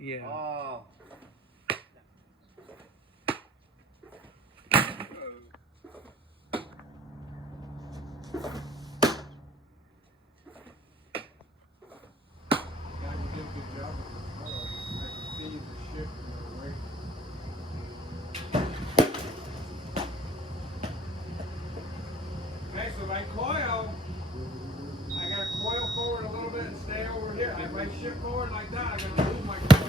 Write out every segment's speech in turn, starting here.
Yeah. Oh. Okay, so my coil, I gotta coil forward a little bit and stay over here. If I shift forward like that, I'm gonna move my coil.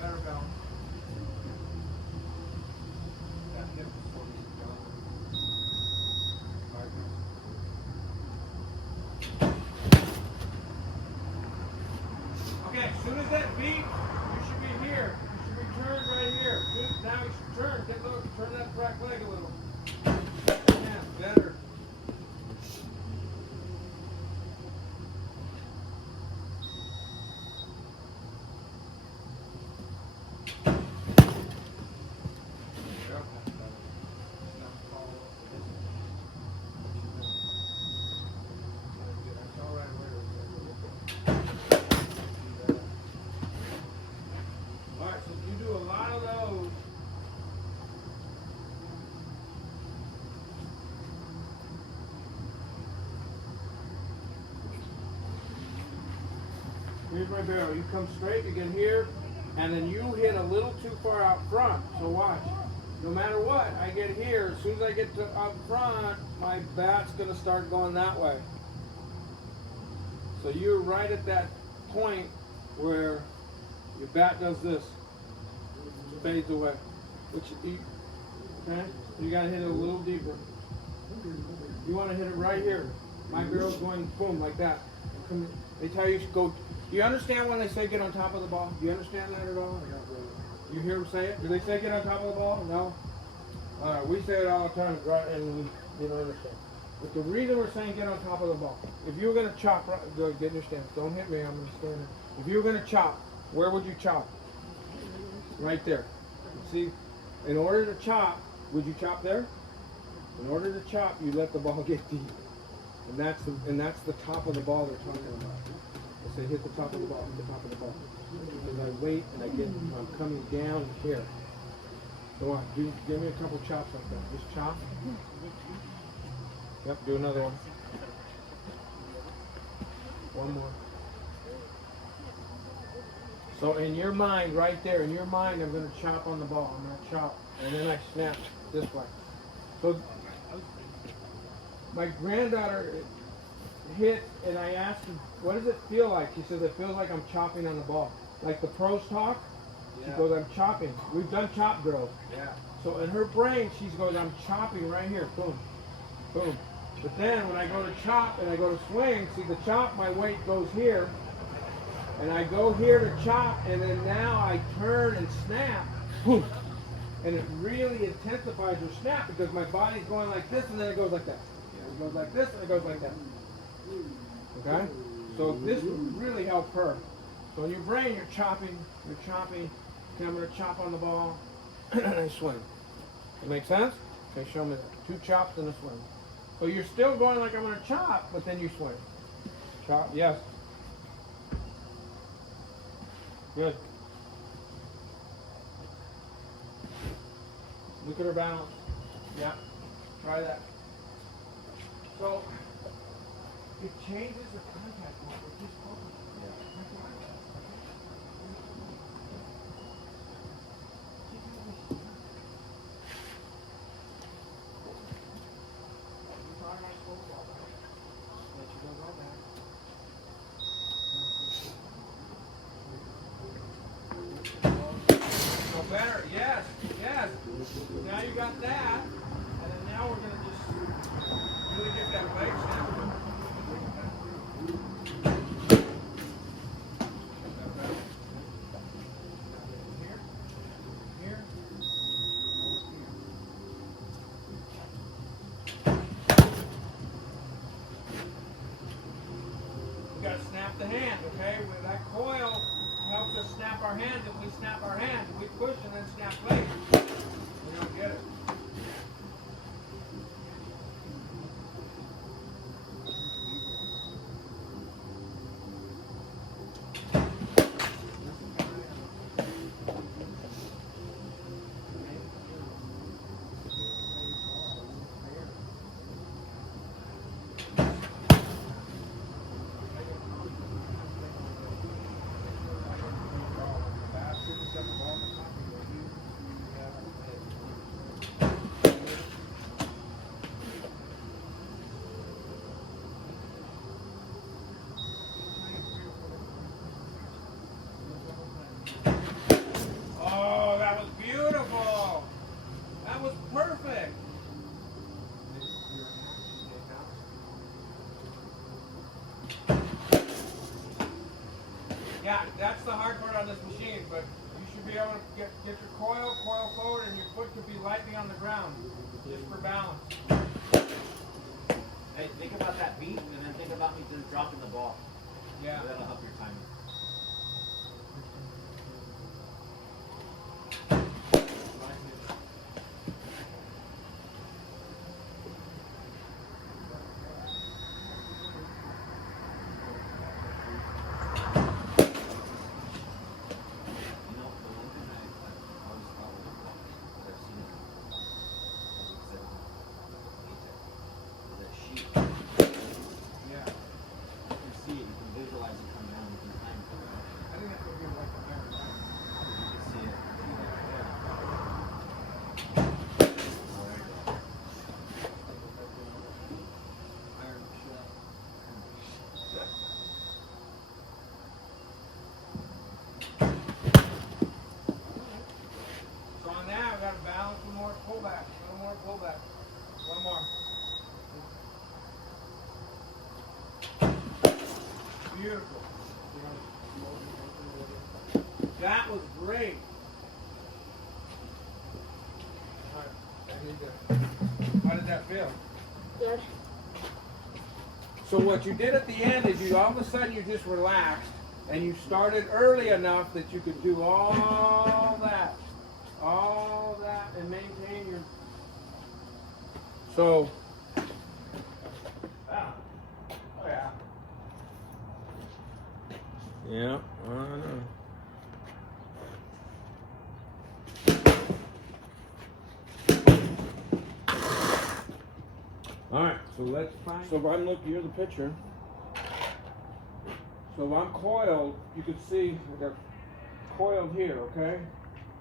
Better balance. That hip before you go. Okay, as soon as that beeps, you should be here. You should be turned right here. Now you should turn. Take a look. Turn that back leg a little. Yeah, better. Alright, so you do a lot of those. Here's my barrel. You come straight, you get here, and then you hit a little too far out front. So watch. No matter what, I get here. As soon as I get to up front, my bat's going to start going that way. So you're right at that point where your bat does this. Fades away. Okay? You got to hit it a little deeper. You want to hit it right here. My barrel's going boom like that. They tell you to go. Do you understand when they say get on top of the ball? Do you understand that at all? You hear them say it? Do they say get on top of the ball? No? Alright, we say it all the time, right? And you don't understand. But the reason we're saying get on top of the ball, if you were going to chop, get in your stance. Don't hit me, I'm going to stand there. If you were going to chop, where would you chop? Right there. See, in order to chop, would you chop there? In order to chop, you let the ball get deep. And that's the top of the ball they're talking about. They say hit the top of the ball, hit the top of the ball. Because I wait and I'm coming down here. Go on, give me a couple chops like that. Just chop. Yep, do another one. One more. So in your mind, right there, in your mind, I'm going to chop on the ball. I'm going to chop, and then I snap this way. So my granddaughter hit, and I asked her, what does it feel like? She says, it feels like I'm chopping on the ball. Like the pros talk, she goes, I'm chopping. We've done chop drills. Yeah. So in her brain, she goes, I'm chopping right here. Boom, boom. But then when I go to chop and I go to swing, see the chop, my weight goes here. And I go here to chop, and then now I turn and snap. Boom. And it really intensifies your snap because my body's going like this, and then it goes like that. It goes like this, and it goes like that. Okay? So this would really help her. So in your brain, you're chopping. Okay, I'm going to chop on the ball, and I swing. That make sense? Okay, show me that. 2 chops and a swing. So you're still going like I'm going to chop, but then you swing. Chop, yes. Good. Look at her balance. Yeah. Try that. So it changes the contact point. It just opens. Better, yes, yes. Now you got that, and then now we're going to just really get that leg snap. Here, we got to snap the hand, okay? With that coil helps us snap our hands. If we snap our hands, we push and then snap legs. We don't get it. that's the hard part on this machine, but you should be able to get your coil forward, and your foot could be lightly on the ground, just for balance. Hey, think about that beat, and then think about me just dropping the ball. Yeah. That'll help your timing. One more. Beautiful. That was great. All right, I need to. How did that feel? Good. So what you did at the end is you all of a sudden you just relaxed and you started early enough that you could do all that and maintain your. So. Oh yeah. Yeah, I know. All right, so let's find. So if I'm looking, you're the pitcher. So if I'm coiled, you can see they're coiled here, okay?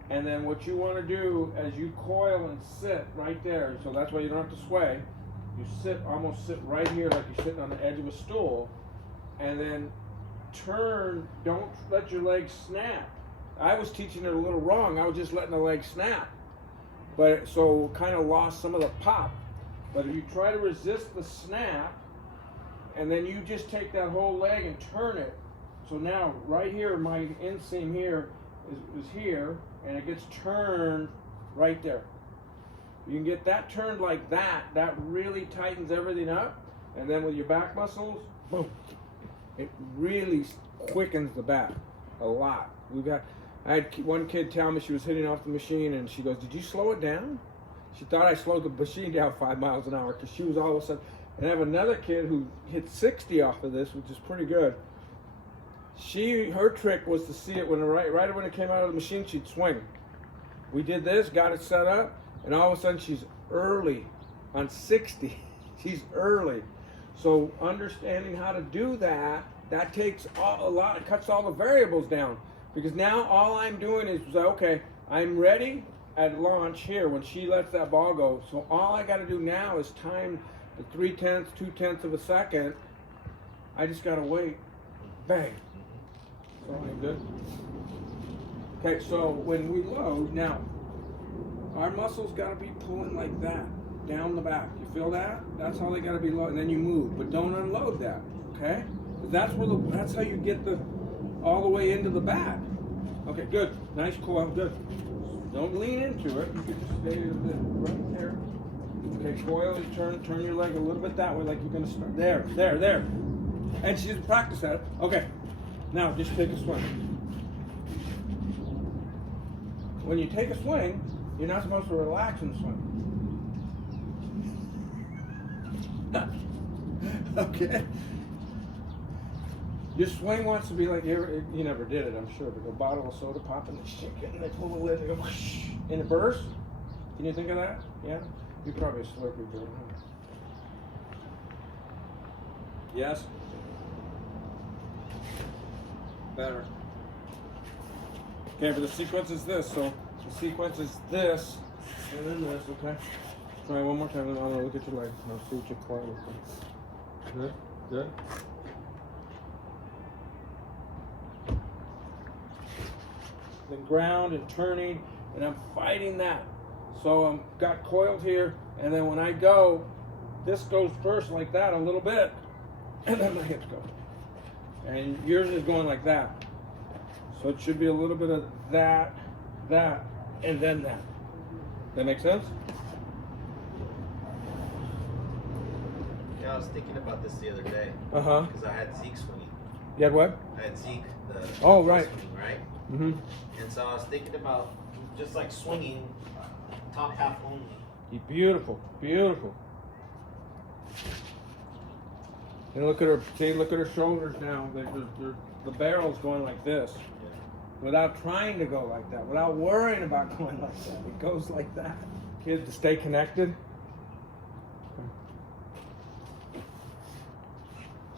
And then what you want to do as you coil and sit right there, so that's why you don't have to sway. You sit, almost sit right here like you're sitting on the edge of a stool, and then turn. Don't let your legs snap. I was teaching it a little wrong. I was just letting the legs snap, but so kind of lost some of the pop. But if you try to resist the snap, and then you just take that whole leg and turn it. So now, right here, my inseam here is here, and it gets turned right there. You can get that turned like that. That really tightens everything up. And then with your back muscles, boom. It really quickens the back a lot. I had one kid tell me she was hitting off the machine, and she goes, "Did you slow it down?" She thought I slowed the machine down 5 miles an hour because she was all of a sudden. And I have another kid who hit 60 off of this, which is pretty good. Her trick was to see it when right when it came out of the machine, she'd swing. We did this, got it set up, and all of a sudden she's early on 60. She's early. So understanding how to do that takes a lot. It cuts all the variables down, because now all I'm doing is, okay, I'm ready at launch here when she lets that ball go. So all I got to do now is time the 3/10, 2/10 of a second. I just got to wait. Bang. So I'm good. Okay, so when we load, now our muscles got to be pulling like that down the back. You feel that? That's how they got to be loaded. And then you move, but don't unload that. Okay? That's how you get all the way into the back. Okay, good. Nice coil. Good. Don't lean into it. You can just stay right there. Okay, coil. You turn your leg a little bit that way, like you're gonna start. There. And she just practice that. Okay. Now just take a swing. When you take a swing, you're not supposed to relax and swing. Okay. Your swing wants to be like, you never did it, I'm sure, but a bottle of soda pop and they shake it and they pull the lid and they go whoosh, and it bursts. Can you think of that? Yeah? You're probably a Slurpee girl, huh? Yes? Better. Okay, but the sequence is this, so the sequence is this, and then this, okay? Try one more time, and I'll look at your legs, and I'll see what your core looks like. Good? Then ground and turning, and I'm fighting that. So I'm got coiled here, and then when I go, this goes first like that a little bit, and then my hips go. And yours is going like that. So it should be a little bit of that, and then that. That make sense? Yeah, I was thinking about this the other day. Uh-huh. Because I had Zeke swinging. You had what? I had Zeke, the Oh, right. swinging, right? Mm-hmm. And so I was thinking about just like swinging top half only. Beautiful, beautiful. And look at her, see, look at her shoulders now. The barrel's going like this. Without trying to go like that, without worrying about going like that. It goes like that. Kids, to stay connected.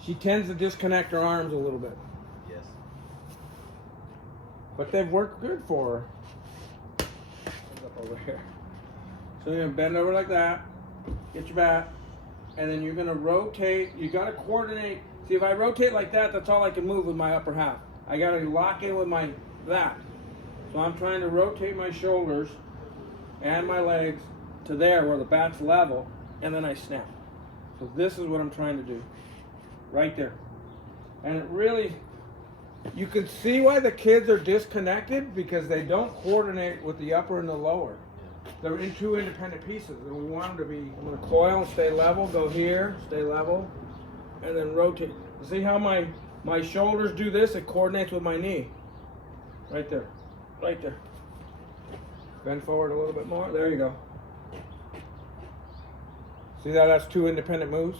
She tends to disconnect her arms a little bit. Yes. But they've worked good for her. Stand up over here. So you're gonna bend over like that, get your bat, and then you're gonna rotate. You gotta coordinate. See, if I rotate like that, that's all I can move with my upper half. I gotta lock in with my that. So I'm trying to rotate my shoulders and my legs to there where the bat's level, and then I snap. So this is what I'm trying to do. Right there. And it really, you can see why the kids are disconnected, because they don't coordinate with the upper and the lower. They're in two independent pieces, and we want them to be, I'm going to coil, stay level, go here, stay level, and then rotate. See how my shoulders do this? It coordinates with my knee. Right there. Right there. Bend forward a little bit more. There you go. See how that's two independent moves?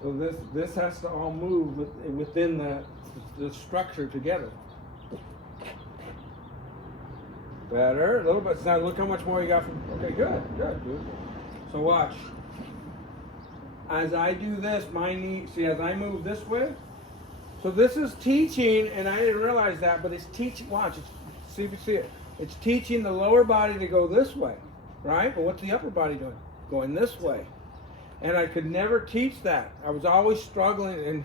So this has to all move within the structure together. Better, a little bit. Now look how much more you got from. Okay, good, good. So watch. As I do this, my knee. See, as I move this way. So this is teaching, and I didn't realize that, but it's teaching. Watch. See if you see it. It's teaching the lower body to go this way, right? But what's the upper body doing? Going this way. And I could never teach that. I was always struggling in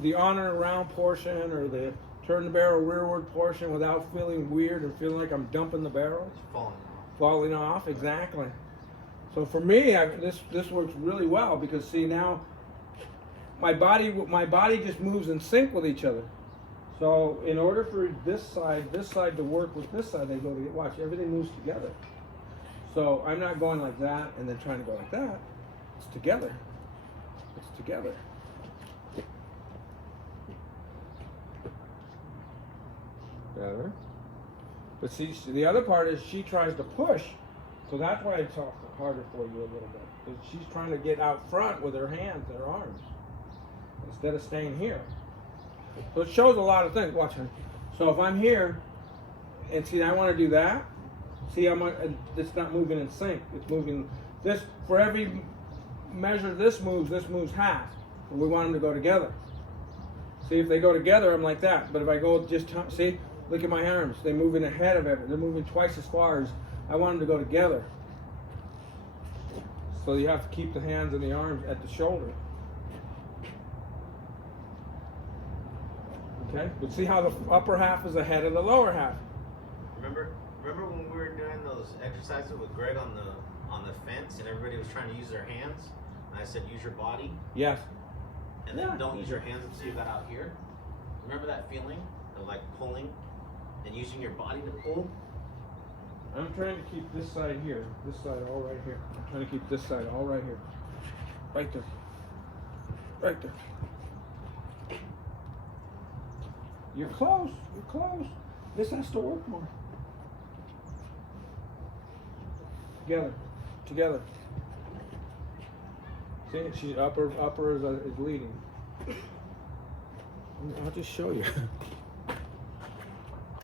the on and around portion, or the turn the barrel rearward portion, without feeling weird and feeling like I'm dumping the barrel. Falling off, exactly. So for me, this works really well, because see now, my body just moves in sync with each other. So in order for this side to work with this side, they go together. Watch, everything moves together. So I'm not going like that and then trying to go like that. It's together. It's together. Better. But see, the other part is she tries to push. So that's why it's harder for you a little bit. Because she's trying to get out front with her hands and her arms, instead of staying here. So it shows a lot of things. Watch her. So if I'm here, and see, I want to do that. See, it's not moving in sync. It's moving this, for every measure this moves half. And we want them to go together. See, if they go together, I'm like that. But if I go just, see, look at my arms. They're moving ahead of it. They're moving twice as far as I want them to go together. So you have to keep the hands and the arms at the shoulder. Okay? But see how the upper half is ahead of the lower half. Remember when we were doing those exercises with Greg on the fence, and everybody was trying to use their hands, and I said use your body? Yes. And then don't use your hands until you got out here. Remember that feeling of like pulling and using your body to pull? I'm trying to keep this side here, this side all right here. I'm trying to keep this side all right here. Right there. Right there. You're close. You're close. This has to work more. Together. Together. See, she's upper is leading. I'll just show you.